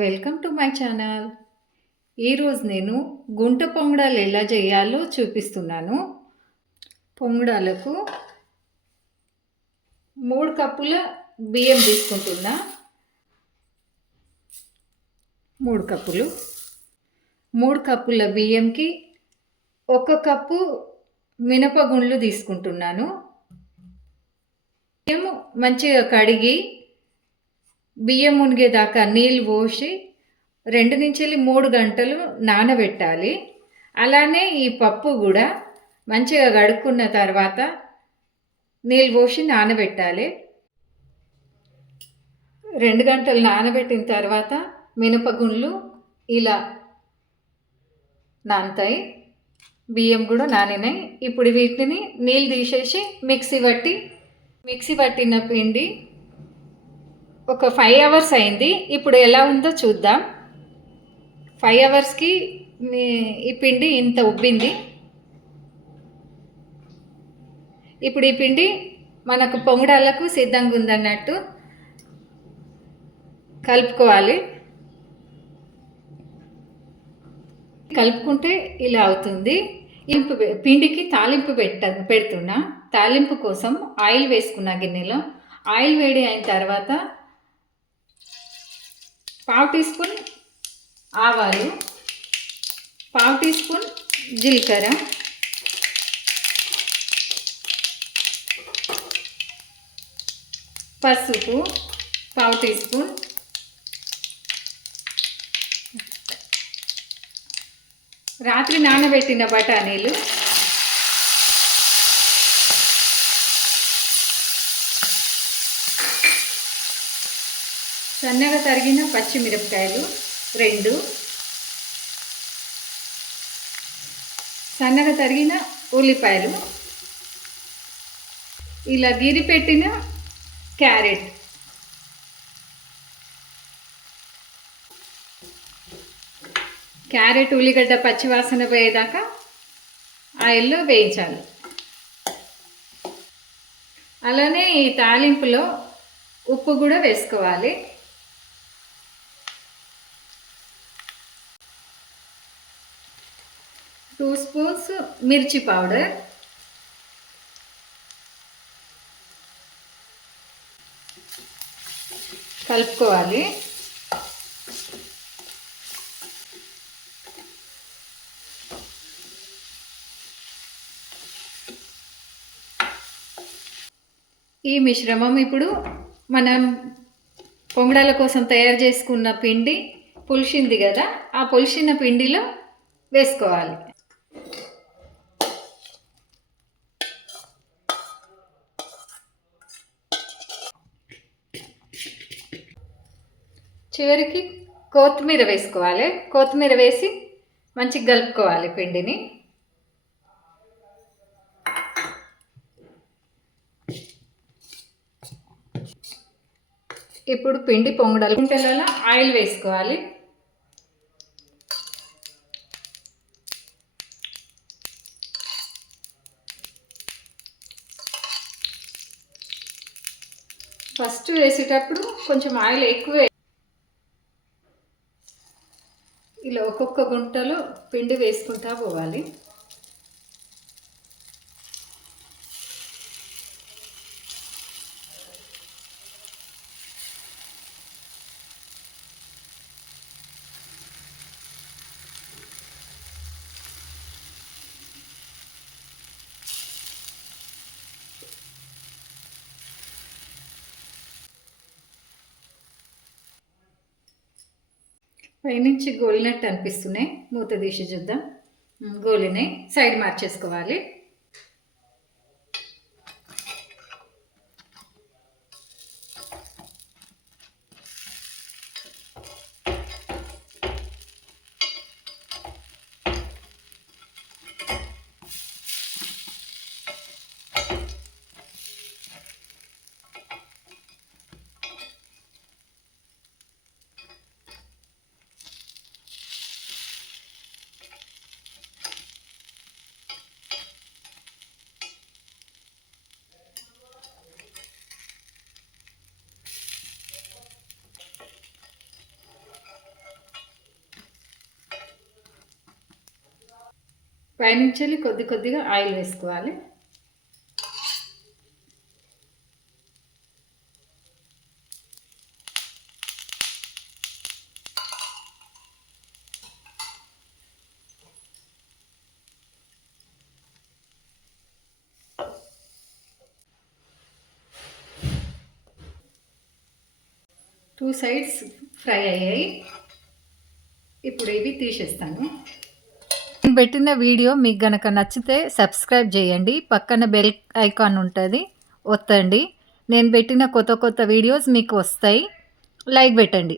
Welcome to my channel. ఈరోజు నేను గుంట పొంగడాలు ఎలా చేయాలో చూపిస్తున్నాను. పొంగడాలకు 3 కప్పుల బియ్యం తీసుకుంటున్నా. 3 కప్పుల బియ్యంకి 1 కప్పు మినపగుండ్లు తీసుకుంటున్నాను. బియ్యం మంచిగా కడిగి బియ్యం మునిగేదాకా నీళ్ళు పోసి 2 నుంచి 3 గంటలు నానబెట్టాలి. అలానే ఈ పప్పు కూడా మంచిగా కడుక్కున్న తర్వాత నీళ్ళు పోసి నానబెట్టాలి. 2 గంటలు నానబెట్టిన తర్వాత మినపగుండ్లు ఇలా నానతాయి. బియ్యం కూడా నానినాయి. ఇప్పుడు వీటిని నీళ్ళు తీసేసి మిక్సీ పట్టిన పిండి ఒక 5 అవర్స్ అయింది. ఇప్పుడు ఎలా ఉందో చూద్దాం. 5 అవర్స్కి ఈ పిండి ఇంత ఉబ్బింది. ఇప్పుడు ఈ పిండి మనకు పొంగడాలకు సిద్ధంగా ఉందన్నట్టు కలుపుకోవాలి. కలుపుకుంటే ఇలా అవుతుంది. పిండికి తాలింపు పెడుతున్నా. తాలింపు కోసం ఆయిల్ వేసుకున్న గిన్నెలో. ఆయిల్ వేడి అయిన తర్వాత 1/2 టీ స్పూన్ ఆవాలు, 1/2 టీ స్పూన్ జీలకర్ర, పసుపు 1/2 టీ స్పూన్, రాత్రి నానబెట్టిన బఠానీలు, సన్నగా తరిగిన పచ్చిమిరపకాయలు 2, సన్నగా తరిగిన ఉల్లిపాయలు, ఇలా గిరి పెట్టిన క్యారెట్, ఉల్లిగడ్డ పచ్చివాసన పోయేదాకా ఆయిల్లో వేయించాలి. అలానే ఈ తాలింపులో ఉప్పు కూడా వేసుకోవాలి. 2 స్పూన్స్ మిర్చి పౌడర్, కలుపుకోవాలి. ఈ మిశ్రమం ఇప్పుడు మనం పొంగడాల కోసం తయారు చేసుకున్న పిండి పులిసింది కదా, ఆ పులిసిన పిండిలో వేసుకోవాలి. చివరికి కొత్తిమీర వేసుకోవాలి. కొత్తిమీర వేసి మంచిగా కలుపుకోవాలి పిండిని. ఇప్పుడు పిండి పొంగడాలు గుంటలలో ఆయిల్ వేసుకోవాలి. ఫస్ట్ వేసేటప్పుడు కొంచెం ఆయిల్ ఎక్కువ, ఇలా ఒక్కొక్క గుంటలో పిండి వేసుకుంటా పోవాలి. పైనుంచి గోలినట్టు అనిపిస్తున్నాయి. మూత తీసి చూద్దాం. గోలినాయి. సైడ్ మార్చేసుకోవాలి. పైనుంచి కొద్ది కొద్దిగా ఆయిల్ వేసుకోవాలి. టూ సైడ్స్ ఫ్రై అయ్యాయి. ఇప్పుడు ఇవి తీసేస్తాను. నేను పెట్టిన వీడియో మీకు గనక నచ్చితే సబ్స్క్రైబ్ చేయండి. పక్కన బెల్ ఐకాన్ ఉంటుంది, ఒత్తండి. నేను పెట్టిన కొత్త కొత్త వీడియోస్ మీకు వస్తాయి. లైక్ పెట్టండి.